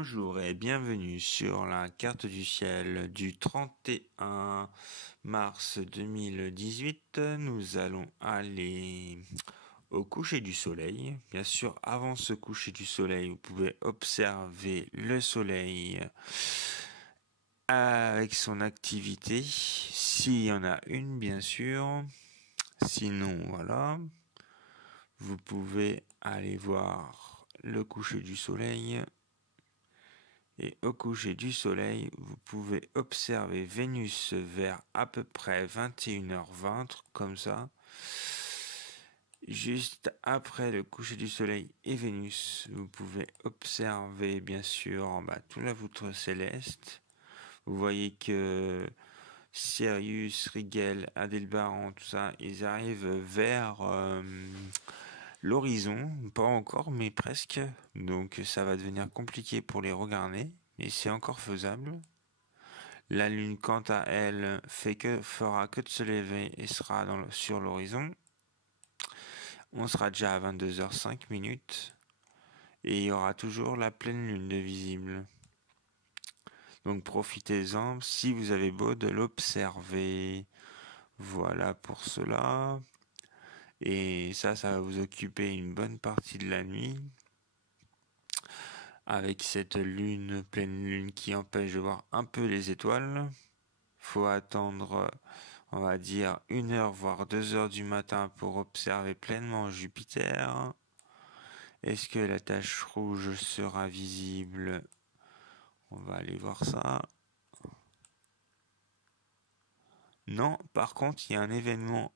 Bonjour et bienvenue sur la carte du ciel du 31 mars 2018. Nous allons aller au coucher du soleil. Bien sûr, avant ce coucher du soleil, vous pouvez observer le soleil avec son activité, s'il y en a une bien sûr. Sinon, voilà, vous pouvez aller voir le coucher du soleil. Et au coucher du soleil, vous pouvez observer Vénus vers à peu près 21h20, comme ça. Juste après le coucher du soleil et Vénus, vous pouvez observer bien sûr toute la voûte céleste. Vous voyez que Sirius, Rigel, Aldébaran, tout ça, ils arrivent vers l'horizon, pas encore, mais presque. Donc ça va devenir compliqué pour les regarder, mais c'est encore faisable. La Lune, quant à elle, fera que de se lever et sera sur l'horizon. On sera déjà à 22h05 et il y aura toujours la pleine Lune de visible. Donc profitez-en si vous avez beau de l'observer. Voilà pour cela. Et ça va vous occuper une bonne partie de la nuit. Avec cette lune, pleine lune qui empêche de voir un peu les étoiles. Faut attendre, on va dire, 1h voire 2h du matin pour observer pleinement Jupiter. Est-ce que la tache rouge sera visible? On va aller voir ça. Non, par contre, il y a un événement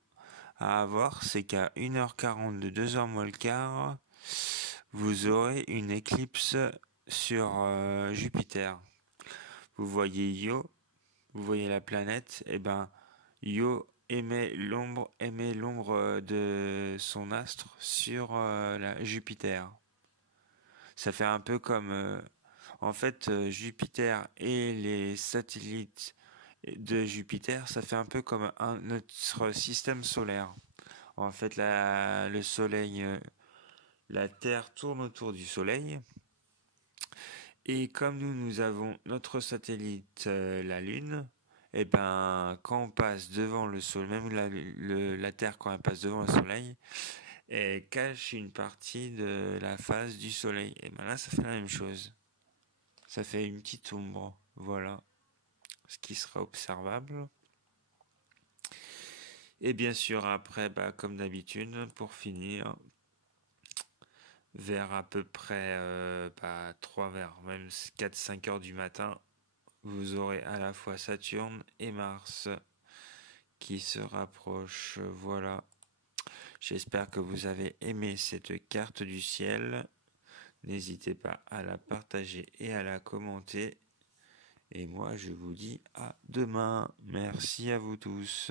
à avoir, c'est qu'à 1h40 de 2h moins le quart, vous aurez une éclipse sur Jupiter. Vous voyez Io, vous voyez la planète, et Io émet l'ombre de son astre sur Jupiter. Ça fait un peu comme Jupiter et les satellites de Jupiter, ça fait un peu comme notre système solaire. En fait, le Soleil, la Terre tourne autour du Soleil. Et comme nous avons notre satellite, la Lune, quand on passe devant le Soleil, même la Terre quand elle passe devant le Soleil, elle cache une partie de la face du Soleil. Et là, ça fait la même chose. Ça fait une petite ombre, voilà, ce qui sera observable. Et bien sûr, après, comme d'habitude, pour finir, vers à peu près 3 vers même 4-5 heures du matin, vous aurez à la fois Saturne et Mars qui se rapprochent. Voilà. J'espère que vous avez aimé cette carte du ciel. N'hésitez pas à la partager et à la commenter. Et moi, je vous dis à demain. Merci à vous tous.